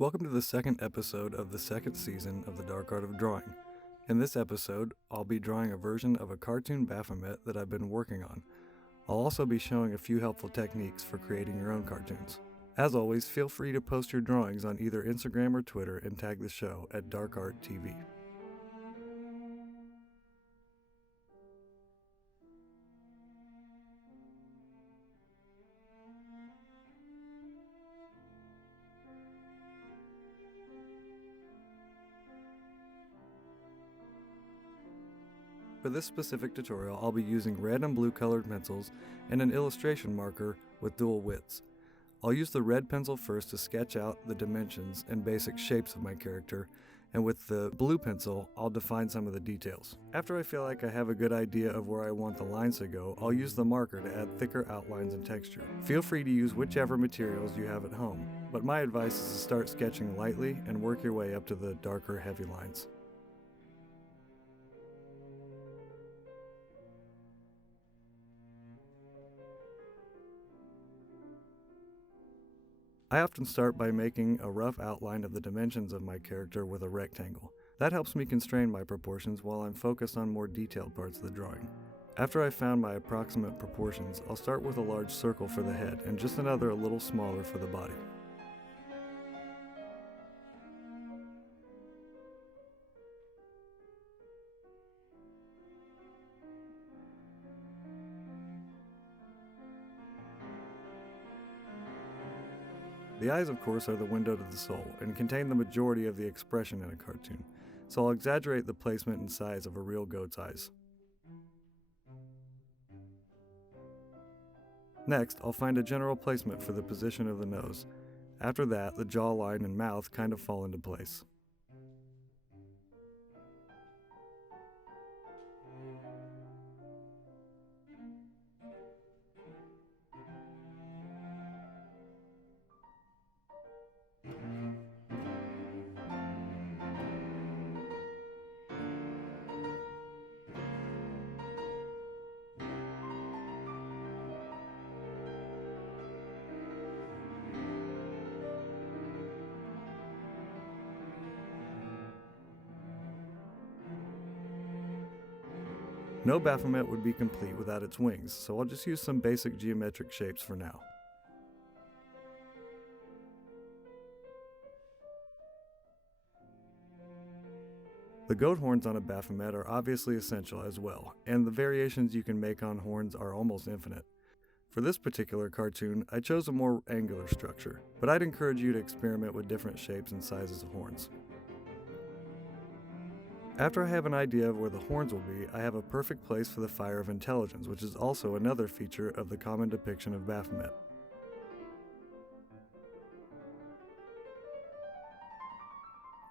Welcome to the second episode of the second season of The Dark Art of Drawing. In this episode, I'll be drawing a version of a cartoon Baphomet that I've been working on. I'll also be showing a few helpful techniques for creating your own cartoons. As always, feel free to post your drawings on either Instagram or Twitter and tag the show at DarkArtTV. For this specific tutorial, I'll be using red and blue colored pencils and an illustration marker with dual widths. I'll use the red pencil first to sketch out the dimensions and basic shapes of my character, and with the blue pencil, I'll define some of the details. After I feel like I have a good idea of where I want the lines to go, I'll use the marker to add thicker outlines and texture. Feel free to use whichever materials you have at home, but my advice is to start sketching lightly and work your way up to the darker, heavy lines. I often start by making a rough outline of the dimensions of my character with a rectangle. That helps me constrain my proportions while I'm focused on more detailed parts of the drawing. After I've found my approximate proportions, I'll start with a large circle for the head and just another a little smaller for the body. The eyes, of course, are the window to the soul and contain the majority of the expression in a cartoon, so I'll exaggerate the placement and size of a real goat's eyes. Next, I'll find a general placement for the position of the nose. After that, the jawline and mouth kind of fall into place. No Baphomet would be complete without its wings, so I'll just use some basic geometric shapes for now. The goat horns on a Baphomet are obviously essential as well, and the variations you can make on horns are almost infinite. For this particular cartoon, I chose a more angular structure, but I'd encourage you to experiment with different shapes and sizes of horns. After I have an idea of where the horns will be, I have a perfect place for the Fire of Intelligence, which is also another feature of the common depiction of Baphomet.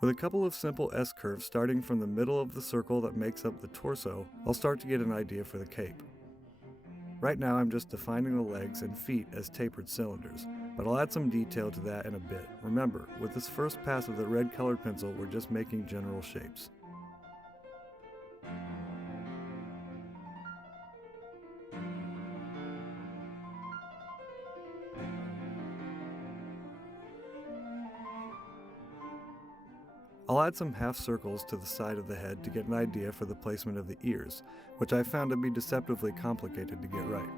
With a couple of simple S-curves starting from the middle of the circle that makes up the torso, I'll start to get an idea for the cape. Right now I'm just defining the legs and feet as tapered cylinders, but I'll add some detail to that in a bit. Remember, with this first pass of the red colored pencil, we're just making general shapes. I'll add some half circles to the side of the head to get an idea for the placement of the ears, which I found to be deceptively complicated to get right.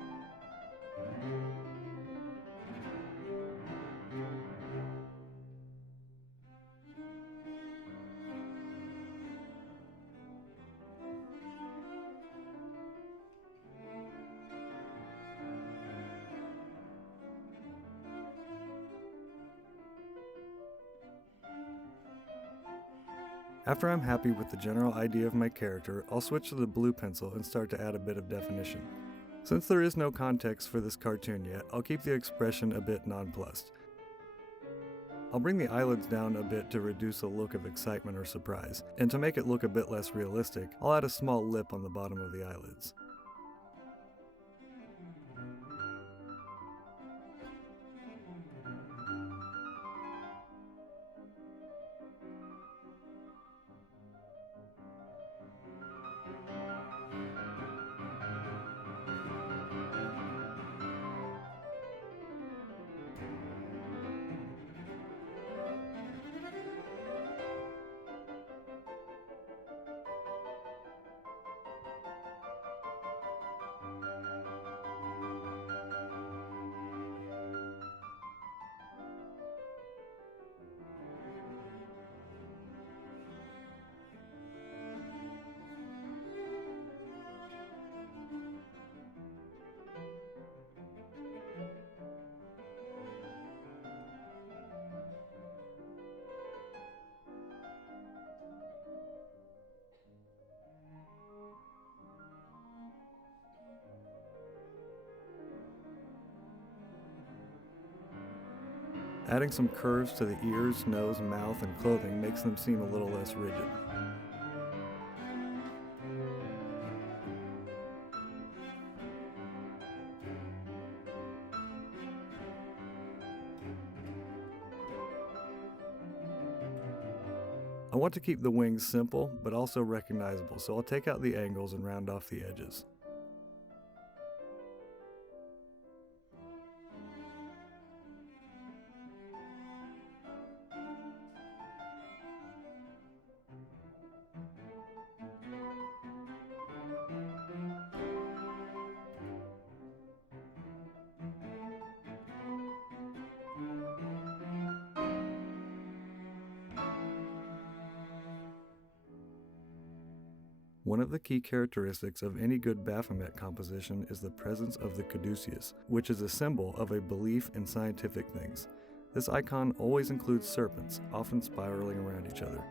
After I'm happy with the general idea of my character, I'll switch to the blue pencil and start to add a bit of definition. Since there is no context for this cartoon yet, I'll keep the expression a bit nonplussed. I'll bring the eyelids down a bit to reduce a look of excitement or surprise, and to make it look a bit less realistic, I'll add a small lip on the bottom of the eyelids. Adding some curves to the ears, nose, mouth, and clothing makes them seem a little less rigid. I want to keep the wings simple, but also recognizable, so I'll take out the angles and round off the edges. One of the key characteristics of any good Baphomet composition is the presence of the caduceus, which is a symbol of a belief in scientific things. This icon always includes serpents, often spiraling around each other.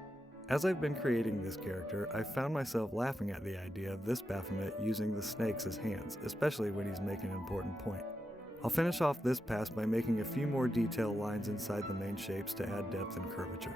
As I've been creating this character, I've found myself laughing at the idea of this Baphomet using the snakes as hands, especially when he's making an important point. I'll finish off this pass by making a few more detail lines inside the main shapes to add depth and curvature.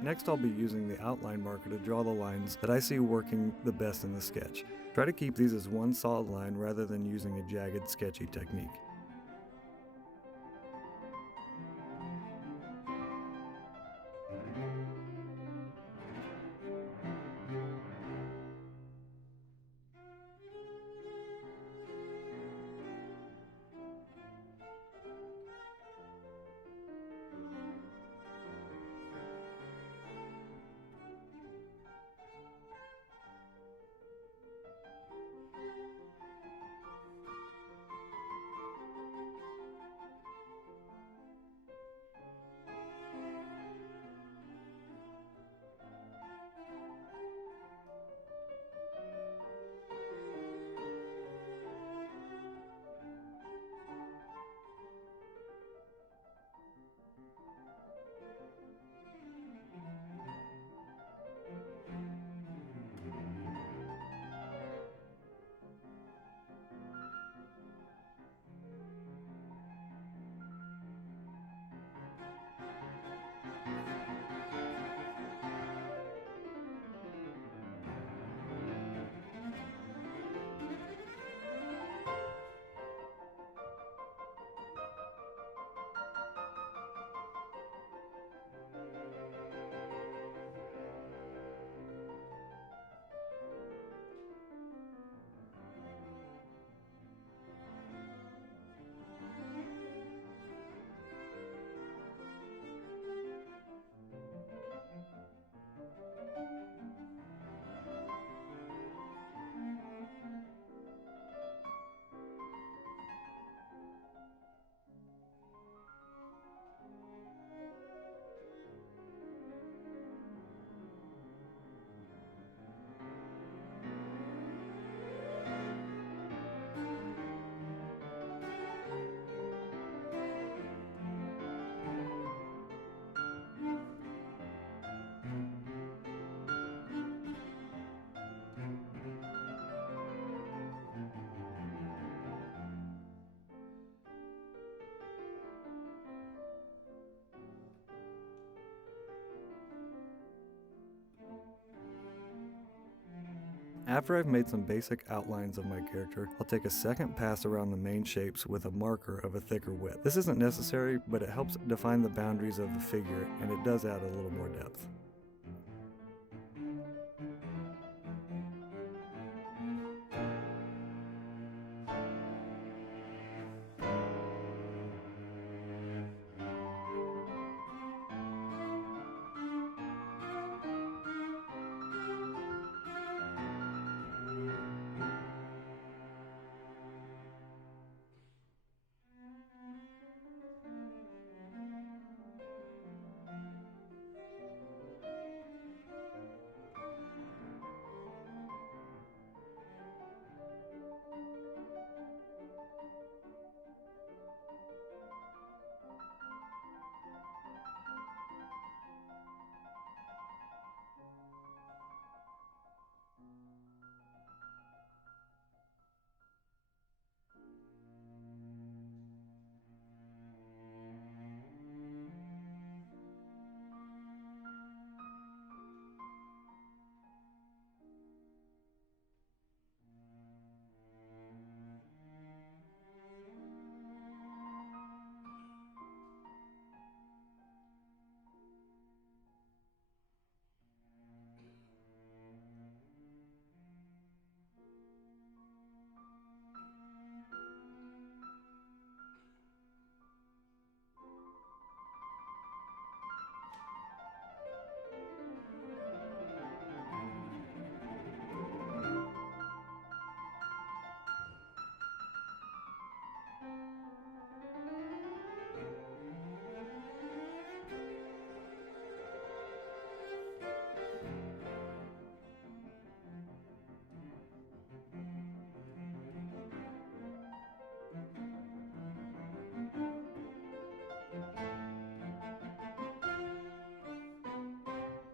Next, I'll be using the outline marker to draw the lines that I see working the best in the sketch. Try to keep these as one solid line rather than using a jagged, sketchy technique. After I've made some basic outlines of my character, I'll take a second pass around the main shapes with a marker of a thicker width. This isn't necessary, but it helps define the boundaries of the figure, and it does add a little more depth.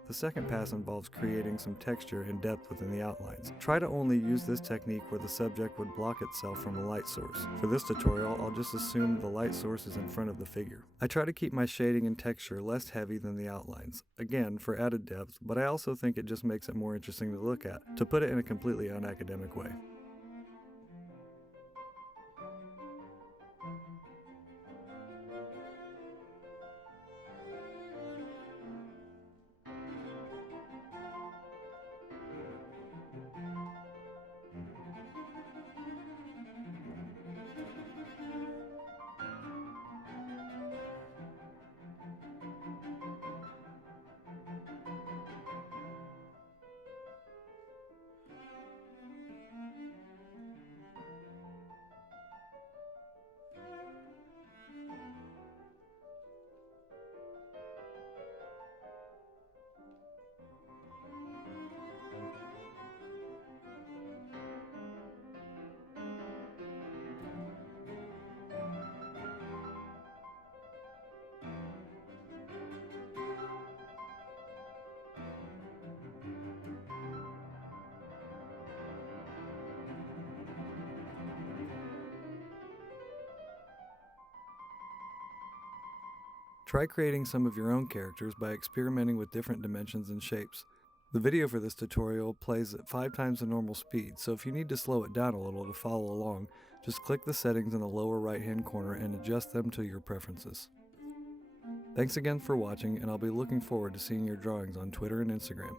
The second pass involves creating some texture and depth within the outlines. Try to only use this technique where the subject would block itself from a light source. For this tutorial, I'll just assume the light source is in front of the figure. I try to keep my shading and texture less heavy than the outlines, again for added depth, but I also think it just makes it more interesting to look at, to put it in a completely unacademic way. Try creating some of your own characters by experimenting with different dimensions and shapes. The video for this tutorial plays at 5 times the normal speed, so if you need to slow it down a little to follow along, just click the settings in the lower right hand corner and adjust them to your preferences. Thanks again for watching, and I'll be looking forward to seeing your drawings on Twitter and Instagram.